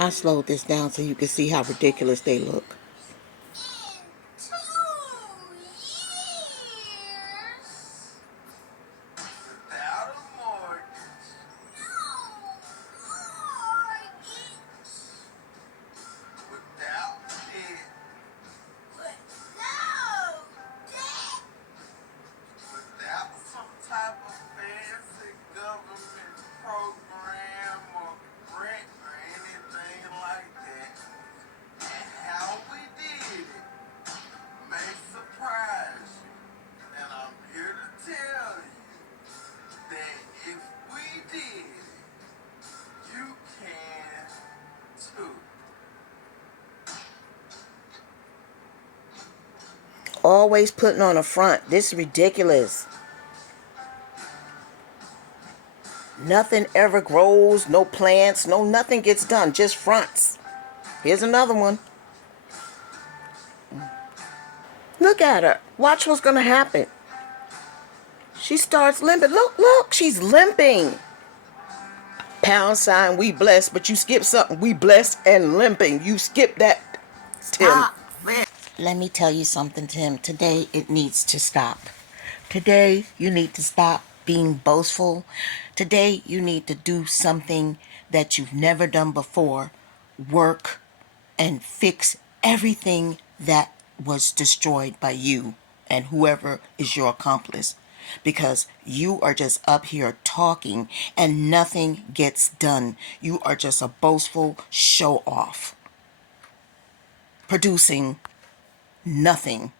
I slowed this down so you can see how ridiculous they look. Always putting on a front. This is ridiculous. Nothing ever grows, no plants, no nothing gets done, just fronts. Here's another one. Look at her. Watch what's going to happen. She starts limping. Look, she's limping. Pound sign, we blessed, but you skip something. We blessed and limping. You skip that, Tim. Stop. Let me tell you something, Tim. Today, it needs to stop. Today, you need to stop being boastful. Today, you need to do something that you've never done before. Work and fix everything that was destroyed by you and whoever is your accomplice. Because you are just up here talking and nothing gets done. You are just a boastful show off. Producing nothing.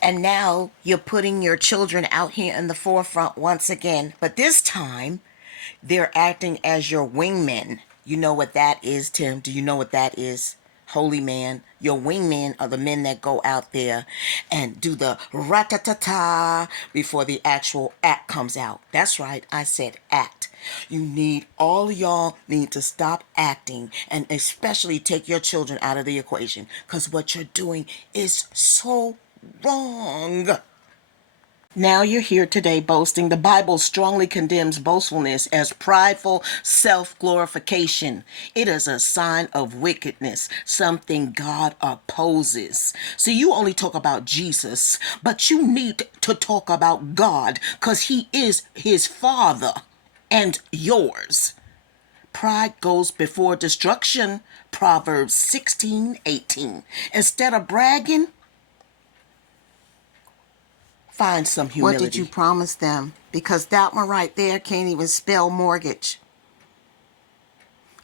And now you're putting your children out here in the forefront once again. But this time, they're acting as your wingmen. You know what that is, Tim? Do you know what that is? Holy man. Your wingmen are the men that go out there and do the rat-ta-ta-ta before the actual act comes out. That's right, I said act. All of y'all need to stop acting and especially take your children out of the equation, because what you're doing is so wrong. Now you're here today boasting. The Bible strongly condemns boastfulness as prideful self-glorification. It is a sign of wickedness, something God opposes. So you only talk about Jesus, but you need to talk about God, because he is his Father and yours. Pride goes before destruction. Proverbs 16:18. Instead of bragging, find some humility. What did you promise them? Because that one right there can't even spell mortgage.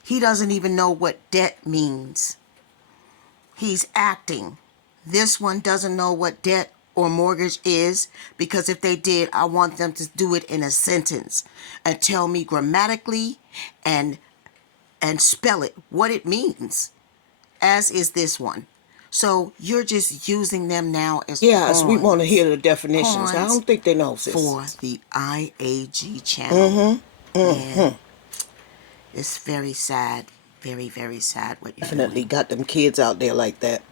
He doesn't even know what debt means. He's acting. This one doesn't know what debt or mortgage is, because if they did, I want them to do it in a sentence and tell me grammatically and spell it, what it means, as is this one. So you're just using them now as yes, pawns. We want to hear the definitions. I don't think they know this. For the IAG channel. And it's very sad, very, very sad what you're definitely doing. Got them kids out there like that.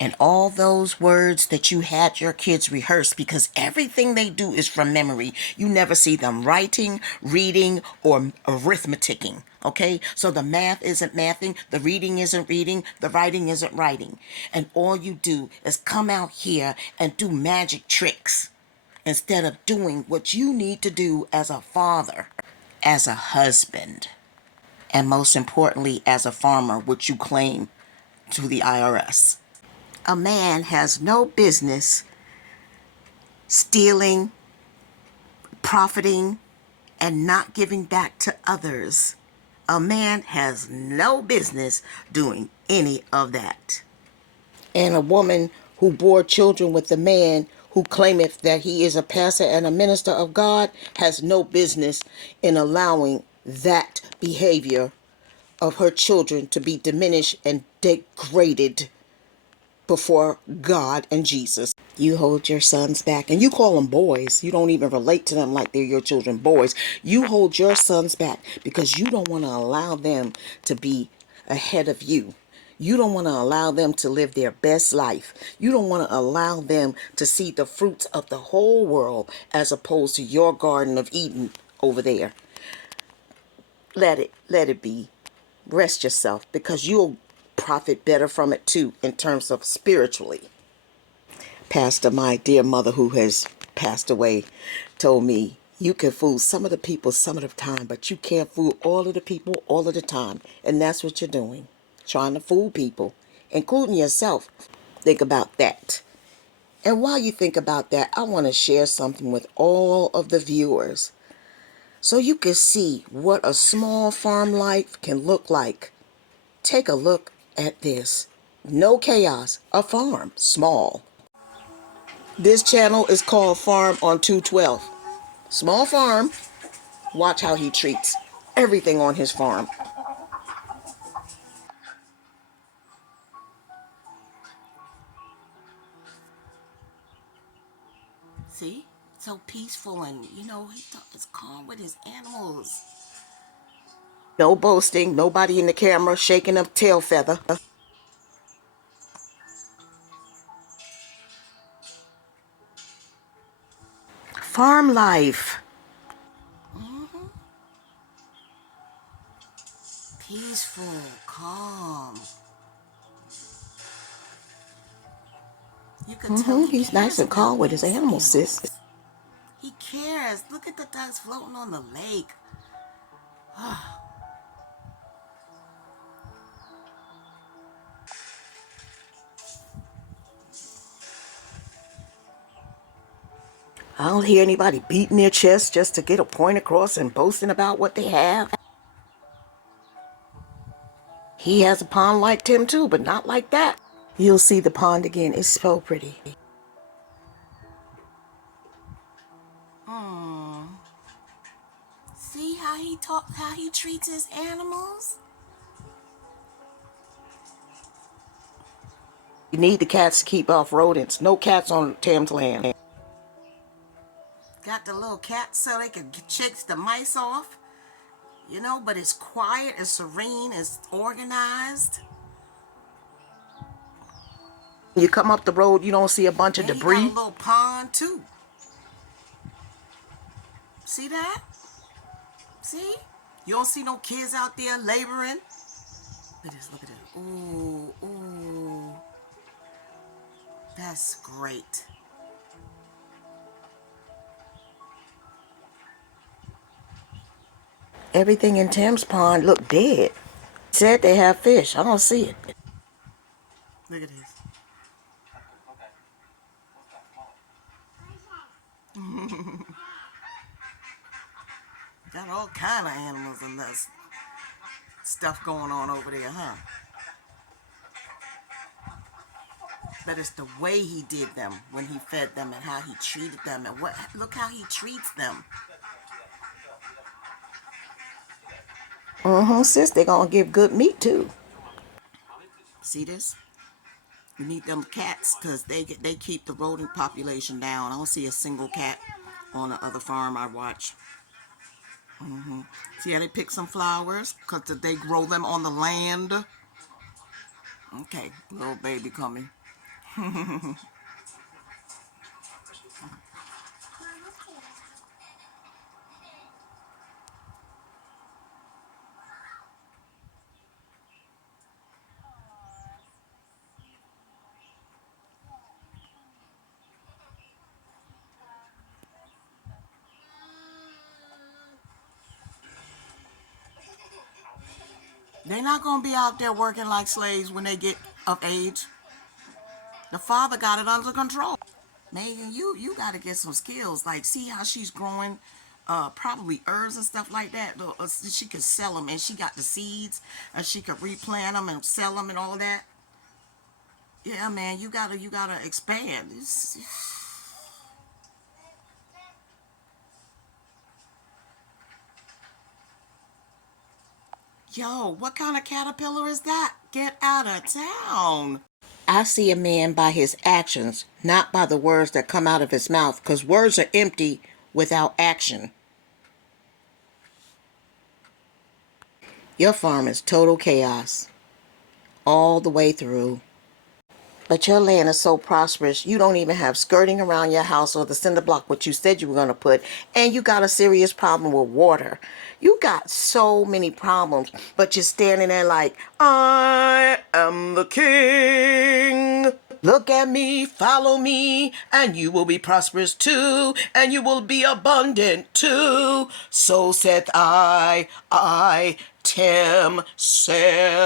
And all those words that you had your kids rehearse, because everything they do is from memory. You never see them writing, reading, or arithmeticking. Okay, so the math isn't mathing, the reading isn't reading, the writing isn't writing. And all you do is come out here and do magic tricks instead of doing what you need to do as a father, as a husband, and most importantly, as a farmer, which you claim to the IRS. A man has no business stealing, profiting, and not giving back to others. A man has no business doing any of that. And a woman who bore children with a man who claimeth that he is a pastor and a minister of God has no business in allowing that behavior of her children to be diminished and degraded before God and Jesus. You hold your sons back, and you call them boys. You don't even relate to them like they're your children, boys. You hold your sons back because you don't want to allow them to be ahead of you. You don't want to allow them to live their best life. You don't want to allow them to see the fruits of the whole world as opposed to your Garden of Eden over there. Let it be. Rest yourself, because you'll profit better from it too, in terms of spiritually. Pastor, my dear mother who has passed away, told me, you can fool some of the people some of the time, but you can't fool all of the people all of the time. And that's what you're doing, trying to fool people, including yourself. Think about that. And while you think about that, I want to share something with all of the viewers so you can see what a small farm life can look like. Take a look at this. No chaos, a farm, small. This channel is called Farm on 212. Small farm. Watch how he treats everything on his farm. See? So peaceful, and he's calm with his animals. No boasting, nobody in the camera shaking a tail feather. Farm life. Peaceful, calm. You can tell he's nice and calm with his animals, sis. He cares. Look at the ducks floating on the lake. I don't hear anybody beating their chest just to get a point across and boasting about what they have. He has a pond like Tim too, but not like that. You'll see the pond again. It's so pretty. See how he treats his animals? You need the cats to keep off rodents. No cats on Tim's land. Got the little cats so they can chase the mice off. But it's quiet, it's serene, it's organized. You come up the road, you don't see a bunch of debris. He got a little pond too. See that? See? You don't see no kids out there laboring. Look at this, look at this. Ooh, ooh. That's great. Everything in Tim's pond look dead. Said they have fish. I don't see it. Look at this. Got all kind of animals and that stuff going on over there, huh? But it's the way he did them when he fed them and how he treated them and look how he treats them. Sis, they're gonna give good meat too. See this? You need them cats because they keep the rodent population down. I don't see a single cat on the other farm I watch. See how they pick some flowers because they grow them on the land. Okay, little baby coming. They're not going to be out there working like slaves when they get of age. The father got it under control. Megan, you got to get some skills. Like, see how she's growing probably herbs and stuff like that. She could sell them, and she got the seeds, and she could replant them and sell them and all of that. Yeah, man, you gotta expand. Yo, what kind of caterpillar is that? Get out of town. I see a man by his actions, not by the words that come out of his mouth, because words are empty without action. Your farm is total chaos all the way through. But your land is so prosperous, you don't even have skirting around your house or the cinder block, what you said you were going to put, and you got a serious problem with water. You got so many problems, but you're standing there like, I am the king. Look at me, follow me, and you will be prosperous too, and you will be abundant too. So saith I, Tim Sells.